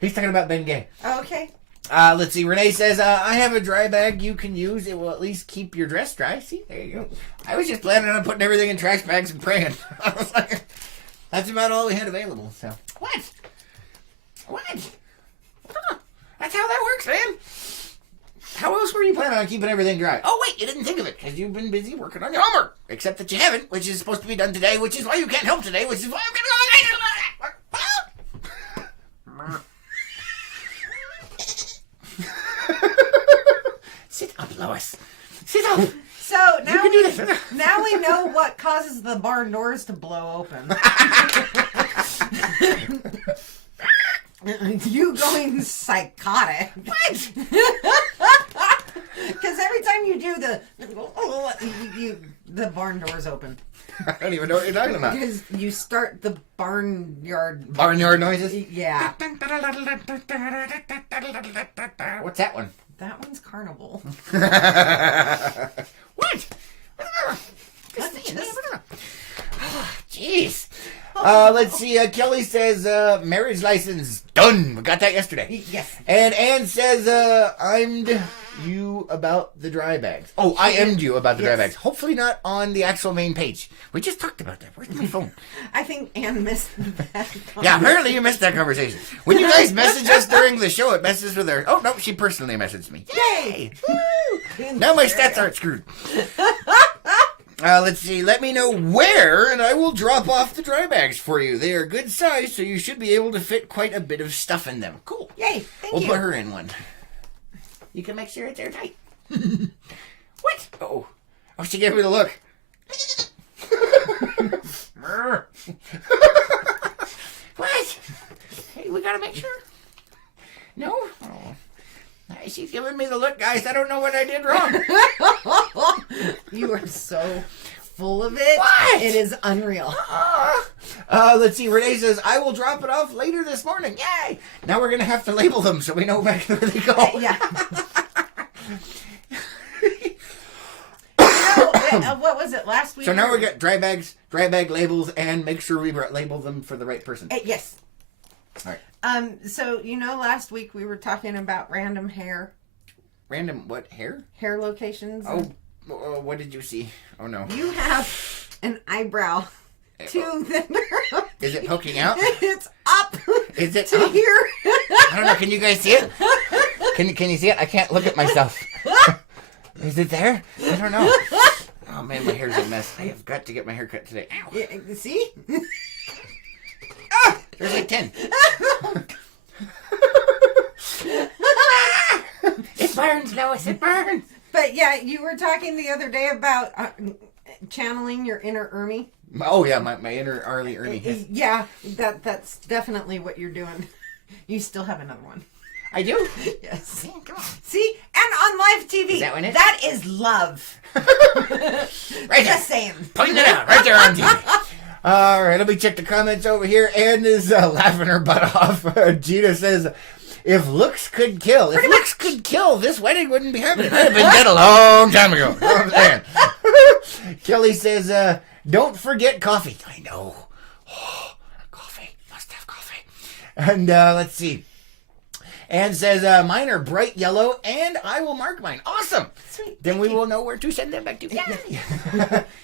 He's talking about Ben Gay. Okay. Let's see. Renee says, I have a dry bag you can use. It will at least keep your dress dry. See, there you go. I was just planning on putting everything in trash bags and praying. I was like, that's about all we had available. So what? Huh. That's how that works, man. How else were you planning on keeping everything dry? Oh, wait, you didn't think of it because you've been busy working on your homework. Except that you haven't, which is supposed to be done today, which is why you can't help today, which is why I'm going to go Sit up, Lois. Sit up. So now, you can do this. Now we know what causes the barn doors to blow open. You going psychotic. What? Because every time you do the barn doors open. I don't even know what you're talking about. Because you start the barnyard noises? Yeah. What's that one? That one's Carnival. What? Jeez. Let's see. Kelly says, marriage license done. We got that yesterday. Yes. And Ann says, I'm you about the dry bags. Oh, I am'd you about the dry bags. Hopefully not on the actual main page. We just talked about that. Where's my phone? I think Ann missed that. Yeah, apparently you missed that conversation. When you guys message us during the show, it messes with her. Oh, no, she personally messaged me. Yay! Woo! Now my stats aren't screwed. Let's see. Let me know where, and I will drop off the dry bags for you. They are good size, so you should be able to fit quite a bit of stuff in them. Cool. Yay! Thank you. We'll put her in one. You can make sure it's airtight. What? Oh, she gave me the look. What? Hey, we gotta make sure. No? Oh. She's giving me the look, guys. I don't know what I did wrong. You are so full of it. What? It is unreal. Let's see. Renee says, I will drop it off later this morning. Yay! Now we're going to have to label them so we know back where they go. Yeah. what was it last week? So now we got dry bag labels, and make sure we label them for the right person. Yes. All right. So last week we were talking about random hair. Random what hair? Hair locations. Oh, what did you see? Oh no. You have an eyebrow. Too thin. Is it poking out? It's up. Is it to up? here? I don't know. Can you guys see it? Can you see it? I can't look at myself. Is it there? I don't know. Oh man, my hair's a mess. I have got to get my hair cut today. Ow. Yeah, see? Ah, there's like 10. It burns, Lois. It burns. But yeah, you were talking the other day about channeling your inner Ernie. Oh yeah, my inner Arlie Ernie. Yeah, that's definitely what you're doing. You still have another one. I do? Yes. Yeah, come on. See? And on live TV. Is that one it? That is love. Right Just saying. Pointing it out right there on TV. All right, let me check the comments over here. Ann is laughing her butt off. Gina says, if looks could kill, this wedding wouldn't be happening. It would have been dead a long time ago. You know what I'm saying? Kelly says, don't forget coffee. I know. Oh, coffee. Must have coffee. And let's see. Ann says, mine are bright yellow, and I will mark mine. Awesome. Sweet. Then we will know where to send them back to. Yeah.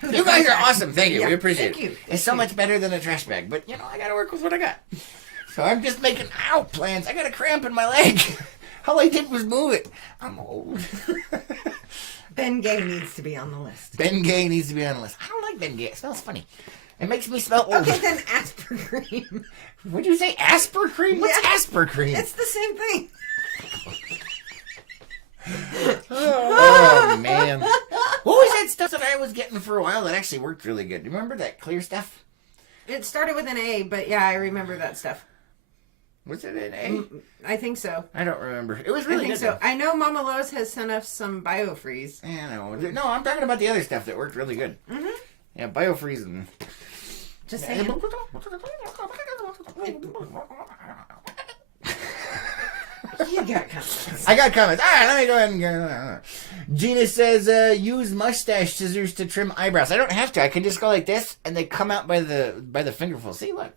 You guys are awesome. Thank you. We appreciate it. It's so much better than a trash bag. But, I got to work with what I got. So I'm just making plans. I got a cramp in my leg. All I did was move it. I'm old. Ben Gay needs to be on the list. Ben Gay needs to be on the list. I don't like Ben Gay. It smells funny. It makes me smell old. Okay, then Aspercream. What'd you say? Aspercream? What's Aspercream? It's the same thing. Oh, man. What was that stuff that I was getting for a while that actually worked really good? Do you remember that clear stuff? It started with an A, but yeah, I remember that stuff. Was it an A? I think so. I don't remember. It was really I think good. so. I know Mama Lowe's has sent us some BioFreeze. Yeah, no, I'm talking about the other stuff that worked really good. Mm-hmm. Yeah, BioFreeze and... Just saying. You got comments. I got comments. All right, let me go ahead and go. Gina says, use mustache scissors to trim eyebrows. I don't have to. I can just go like this, and they come out by the fingerful. See, look.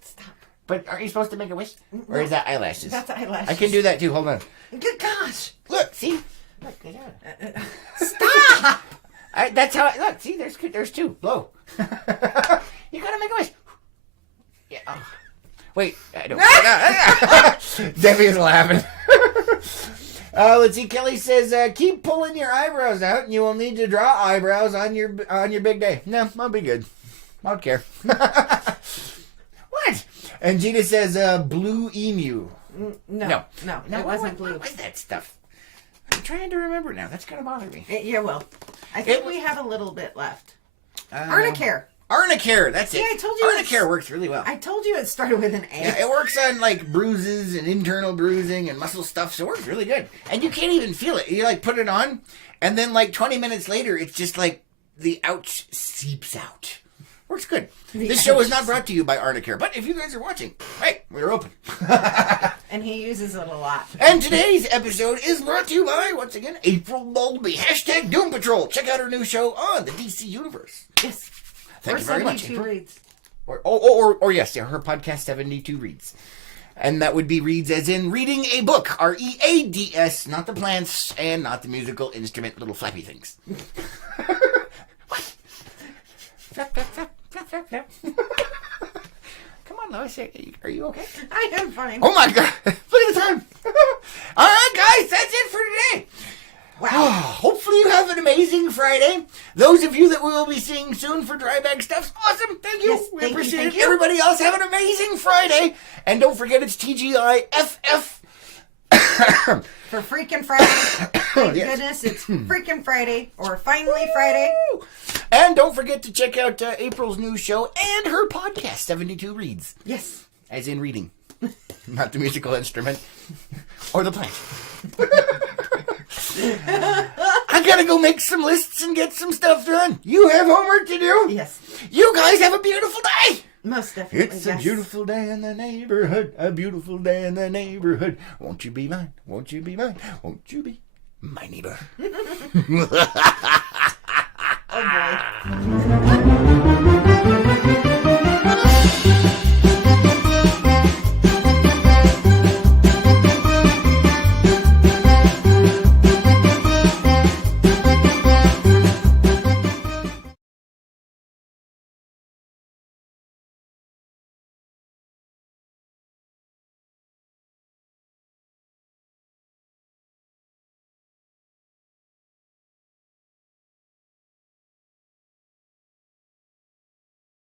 Stop. But aren't you supposed to make a wish? Or is that eyelashes? That's eyelashes. I can do that too. Hold on. Good gosh. Look, see? Look, Stop. That's how look, see, there's two. Blow. You gotta make a wish. Yeah. Oh. Wait, I don't. Debbie is laughing. Let's see. Kelly says, keep pulling your eyebrows out, and you will need to draw eyebrows on your big day. No, I'll be good. I don't care. What? And Gina says, blue emu. No, it wasn't blue. What was that stuff? I'm trying to remember now. That's gonna bother me. Yeah, well, I think we have a little bit left. Arnicare. Arnicare, that's it. Yeah, I told you. Arnicare works really well. I told you it started with an A. Yeah, it works on like bruises and internal bruising and muscle stuff, so it works really good. And you can't even feel it. You like put it on, and then like 20 minutes later, it's just like the ouch seeps out. Works good. This show is not brought to you by Arnicare, but if you guys are watching, hey, we're open. And he uses it a lot. And today's episode is brought to you by, once again, April Bowlby. # Doom Patrol. Check out her new show on the DC Universe. Yes. Thank you very much. 72 Reads. Or yes, her podcast 72 Reads. And that would be reads as in reading a book. READS, not the plants and not the musical instrument little flappy things. What? Flap, flap, flap, flap, flap, flap. Come on, Lois. Are you okay? I am fine. Oh my God. Look at the time. All right, guys. That's it for today. Wow. Hopefully you have an amazing Friday. Those of you that we will be seeing soon for Dry Bag Stuff's awesome. Thank you. Yes, we appreciate it. thank you. Everybody else have an amazing Friday. And don't forget it's TGIFF. For freaking Friday. Thank goodness it's freaking Friday. Or finally Friday. And don't forget to check out April's new show and her podcast, 72 Reads. Yes. As in reading. Not the musical instrument. Or the plant. I gotta go make some lists and get some stuff done. You have homework to do. Yes. You guys have a beautiful day. Most definitely. It's a beautiful day in the neighborhood. A beautiful day in the neighborhood. Won't you be mine? Won't you be mine? Won't you be my neighbor. Oh boy.